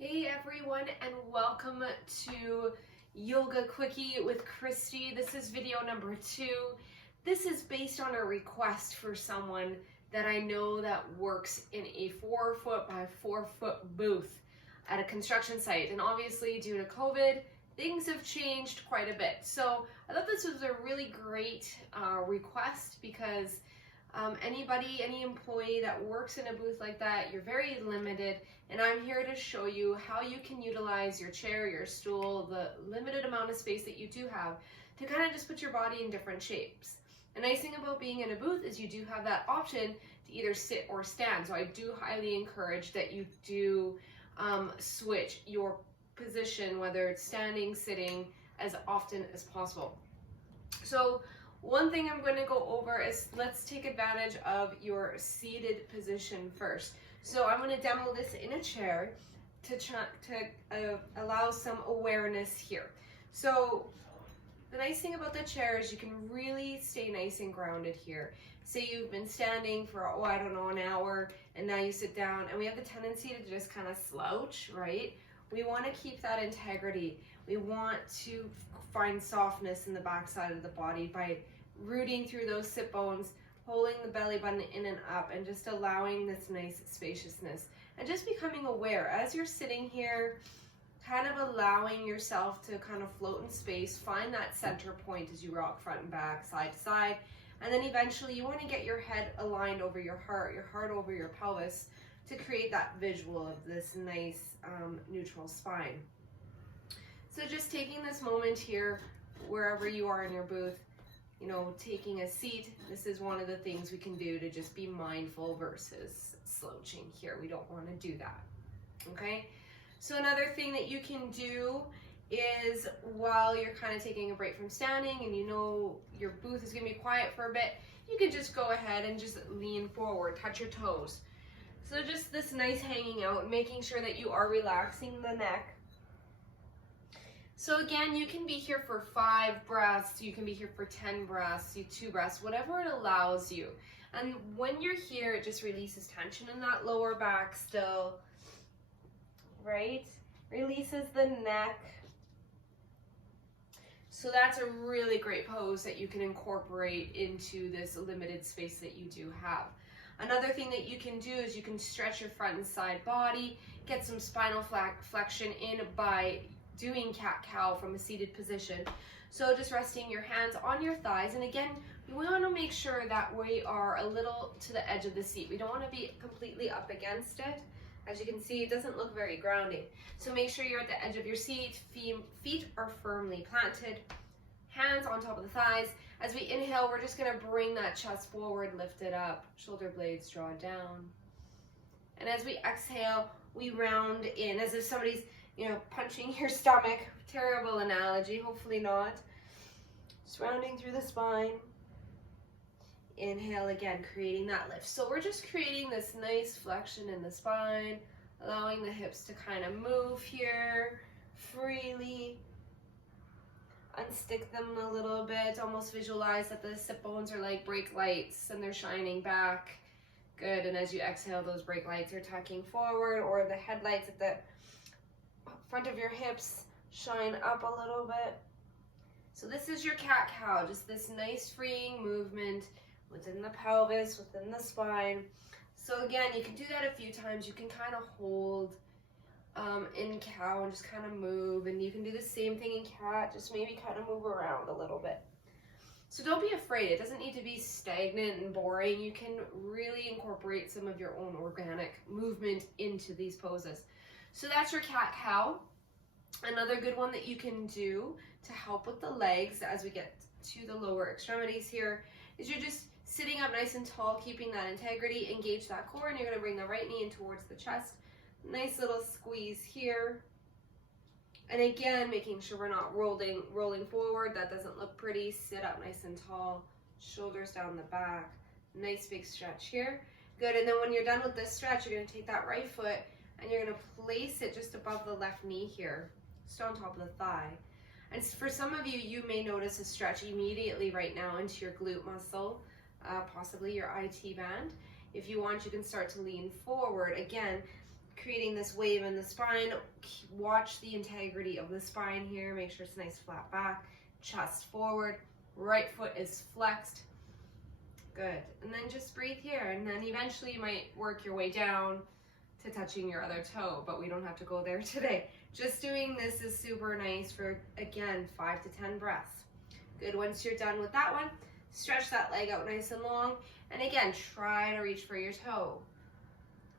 Hey everyone, and welcome to Yoga Quickie with Christy. This is video number 2. This is based on a request for someone that I know that works in a 4-foot by 4-foot booth at a construction site. And obviously due to COVID, things have changed quite a bit. So I thought this was a really great request because any employee that works in a booth like that, you're very limited, and I'm here to show you how you can utilize your chair, your stool, the limited amount of space that you do have to kind of just put your body in different shapes. The nice thing about being in a booth is you do have that option to either sit or stand, so I do highly encourage that you do switch your position, whether it's standing, sitting, as often as possible. So one thing I'm going to go over is let's take advantage of your seated position first. So I'm going to demo this in a chair to allow some awareness here. So the nice thing about the chair is you can really stay nice and grounded here. Say you've been standing for, I don't know, an hour, and now you sit down, and we have the tendency to just kind of slouch, right? We want to keep that integrity. We want to find softness in the backside of the body by rooting through those sit bones, holding the belly button in and up, and just allowing this nice spaciousness. And just becoming aware as you're sitting here, kind of allowing yourself to kind of float in space, find that center point as you rock front and back, side to side. And then eventually you want to get your head aligned over your heart over your pelvis to create that visual of this nice neutral spine. So just taking this moment here, wherever you are in your booth, taking a seat, this is one of the things we can do to just be mindful versus slouching here. We don't want to do that, okay? So another thing that you can do is while you're kind of taking a break from standing and your booth is going to be quiet for a bit, you can just go ahead and just lean forward, touch your toes. So just this nice hanging out, making sure that you are relaxing the neck. So again, you can be here for 5 breaths, you can be here for 10 breaths, 2 breaths, whatever it allows you. And when you're here, it just releases tension in that lower back still, right? Releases the neck. So that's a really great pose that you can incorporate into this limited space that you do have. Another thing that you can do is you can stretch your front and side body, get some spinal flexion in by doing cat-cow from a seated position. So just resting your hands on your thighs, and again, we want to make sure that we are a little to the edge of the seat. We don't want to be completely up against it. As you can see, it doesn't look very grounding. So make sure you're at the edge of your seat, feet are firmly planted, hands on top of the thighs. As we inhale, we're just going to bring that chest forward, lift it up, shoulder blades draw down. And as we exhale, we round in as if somebody's punching your stomach. Terrible analogy, hopefully not. Just rounding through the spine. Inhale again, creating that lift. So we're just creating this nice flexion in the spine, allowing the hips to kind of move here freely. Unstick them a little bit. Almost visualize that the sit bones are like brake lights and they're shining back. Good, and as you exhale, those brake lights are tucking forward, or the headlights at the front of your hips shine up a little bit. So this is your cat-cow, just this nice freeing movement within the pelvis, within the spine. So again, you can do that a few times. You can kind of hold in cow and just kind of move, and you can do the same thing in cat, just maybe kind of move around a little bit. So don't be afraid. It doesn't need to be stagnant and boring. You can really incorporate some of your own organic movement into these poses. So that's your cat-cow. Another good one that you can do to help with the legs as we get to the lower extremities here is you're just sitting up nice and tall, keeping that integrity, engage that core, and you're going to bring the right knee in towards the chest. Nice little squeeze here. And again, making sure we're not rolling forward. That doesn't look pretty. Sit up nice and tall, shoulders down the back. Nice big stretch here. Good, and then when you're done with this stretch, you're going to take that right foot and you're going to place it just above the left knee here, just on top of the thigh. And for some of you, you may notice a stretch immediately right now into your glute muscle, possibly your IT band. If you want, you can start to lean forward. Again, creating this wave in the spine. Watch the integrity of the spine here. Make sure it's nice flat back, chest forward, right foot is flexed. Good. And then just breathe here. And then eventually you might work your way down to touching your other toe, but we don't have to go there today. Just doing this is super nice for, again, 5 to 10 breaths. Good. Once you're done with that one, stretch that leg out nice and long. And again, try to reach for your toe.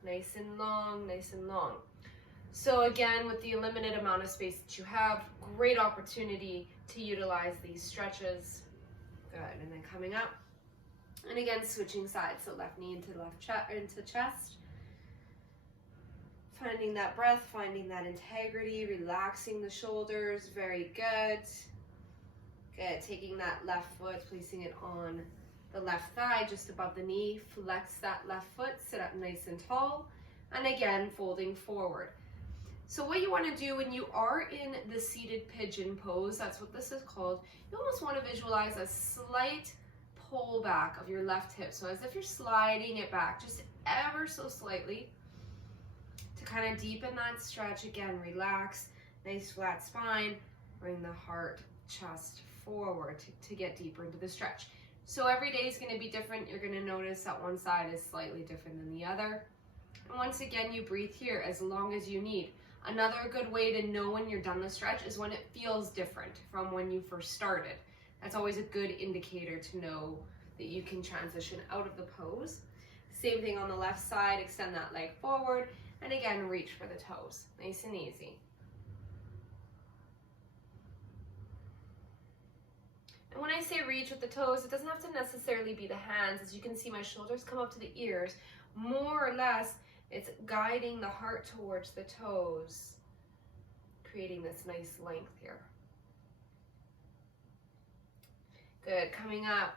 Nice and long, nice and long. So again, with the limited amount of space that you have, great opportunity to utilize these stretches. Good. And then coming up. And again, switching sides. So left knee into left into chest. Finding that breath, finding that integrity, relaxing the shoulders. Very good. Good. Taking that left foot, placing it on the left thigh, just above the knee. Flex that left foot, sit up nice and tall. And again, folding forward. So what you want to do when you are in the seated pigeon pose, that's what this is called, you almost want to visualize a slight pull back of your left hip. So as if you're sliding it back, just ever so slightly, to kind of deepen that stretch. Again, relax, nice flat spine, bring the heart, chest forward to get deeper into the stretch. So every day is going to be different. You're going to notice that one side is slightly different than the other. And once again, you breathe here as long as you need. Another good way to know when you're done the stretch is when it feels different from when you first started. That's always a good indicator to know that you can transition out of the pose. Same thing on the left side, extend that leg forward. And again, reach for the toes, nice and easy. And when I say reach with the toes, it doesn't have to necessarily be the hands. As you can see, my shoulders come up to the ears. More or less, it's guiding the heart towards the toes, creating this nice length here. Good, coming up.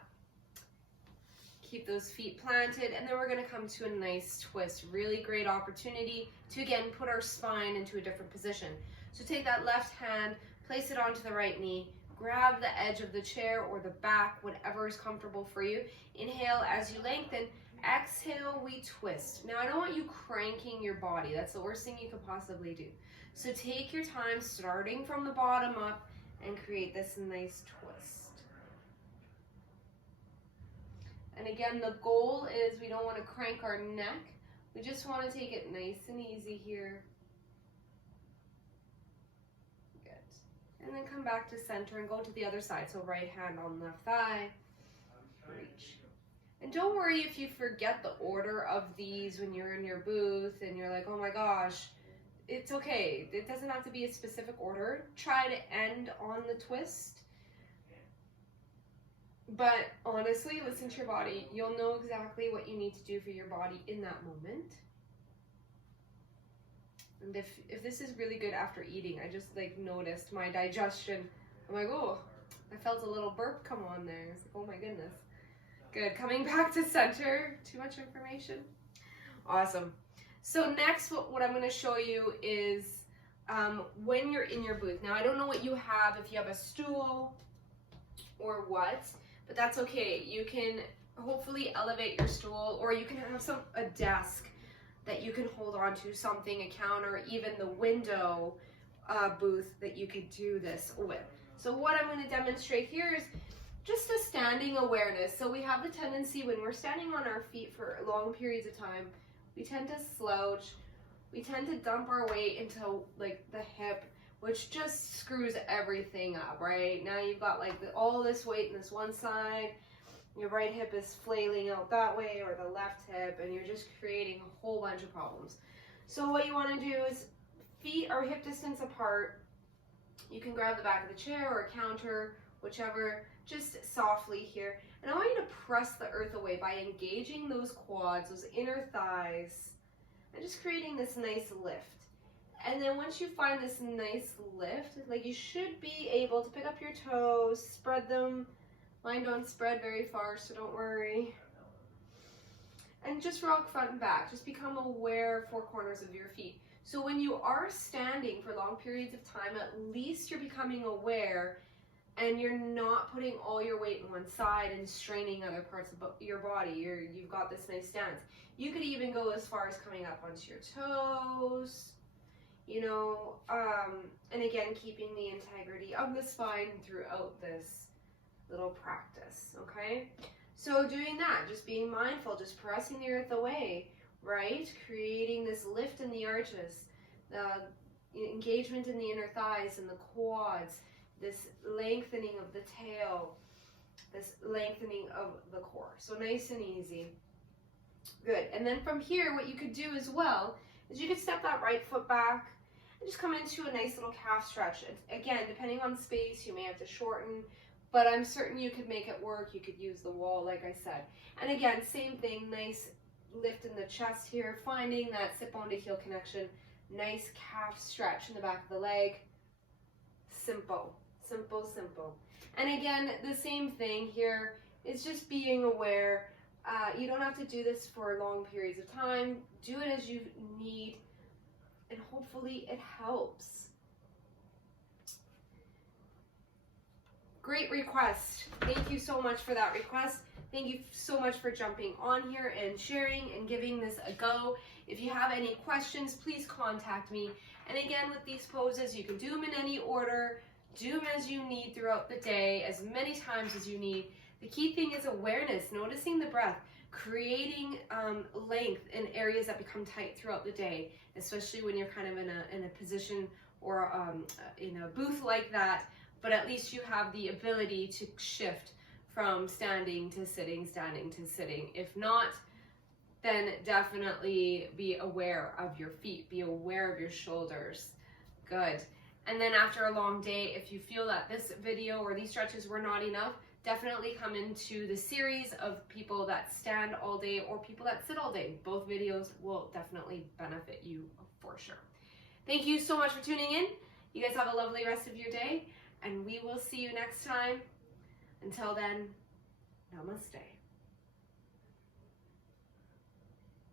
Keep those feet planted, and then we're going to come to a nice twist. Really great opportunity to, again, put our spine into a different position. So take that left hand, place it onto the right knee, grab the edge of the chair or the back, whatever is comfortable for you. Inhale as you lengthen. Exhale, we twist. Now, I don't want you cranking your body. That's the worst thing you could possibly do. So take your time, starting from the bottom up, and create this nice twist. And again, the goal is we don't want to crank our neck. We just want to take it nice and easy here. Good. And then come back to center and go to the other side. So right hand on left thigh. Reach. And don't worry if you forget the order of these when you're in your booth and you're like, oh my gosh, it's okay. It doesn't have to be a specific order. Try to end on the twist. But honestly, listen to your body. You'll know exactly what you need to do for your body in that moment. And if this is really good after eating, I just noticed my digestion. I'm like, oh, I felt a little burp come on there. It's like, oh my goodness. Good, coming back to center. Too much information? Awesome. So next, what I'm going to show you is when you're in your booth. Now, I don't know what you have, if you have a stool or what, but that's okay. You can hopefully elevate your stool, or you can have a desk that you can hold on to, something, a counter, even the window booth that you could do this with. So what I'm going to demonstrate here is just a standing awareness. So we have the tendency when we're standing on our feet for long periods of time, we tend to slouch, we tend to dump our weight into the hip, which just screws everything up, right? Now you've got all this weight in this one side, your right hip is flailing out that way, or the left hip, and you're just creating a whole bunch of problems. So what you want to do is feet are hip distance apart. You can grab the back of the chair or a counter, whichever, just softly here. And I want you to press the earth away by engaging those quads, those inner thighs, and just creating this nice lift. And then once you find this nice lift, you should be able to pick up your toes, spread them. Mine don't spread very far, so don't worry. And just rock front and back. Just become aware 4 corners of your feet. So when you are standing for long periods of time, at least you're becoming aware and you're not putting all your weight on one side and straining other parts of your body. You've got this nice stance. You could even go as far as coming up onto your toes, you know, and again, keeping the integrity of the spine throughout this little practice, okay? So doing that, just being mindful, just pressing the earth away, right? Creating this lift in the arches, the engagement in the inner thighs and the quads, this lengthening of the tail, this lengthening of the core. So nice and easy. Good. And then from here, what you could do as well is you could step that right foot back and just come into a nice little calf stretch. Again, depending on space, you may have to shorten, but I'm certain you could make it work. You could use the wall, like I said. And again, same thing, nice lift in the chest here, finding that sit bone to heel connection, nice calf stretch in the back of the leg. Simple, simple, simple. And again, the same thing here is just being aware. You don't have to do this for long periods of time. Do it as you need, and hopefully it helps. Great request. Thank you so much for that request. Thank you so much for jumping on here and sharing and giving this a go. If you have any questions, please contact me. And again, with these poses, you can do them in any order. Do them as you need throughout the day, as many times as you need. The key thing is awareness, noticing the breath, creating length in areas that become tight throughout the day, especially when you're kind of in a position or in a booth like that. But at least you have the ability to shift from standing to sitting, standing to sitting. If not, then definitely be aware of your feet, be aware of your shoulders. Good. And then after a long day, if you feel that this video or these stretches were not enough, definitely come into the series of people that stand all day or people that sit all day. Both videos will definitely benefit you for sure. Thank you so much for tuning in. You guys have a lovely rest of your day, and we will see you next time. Until then, namaste.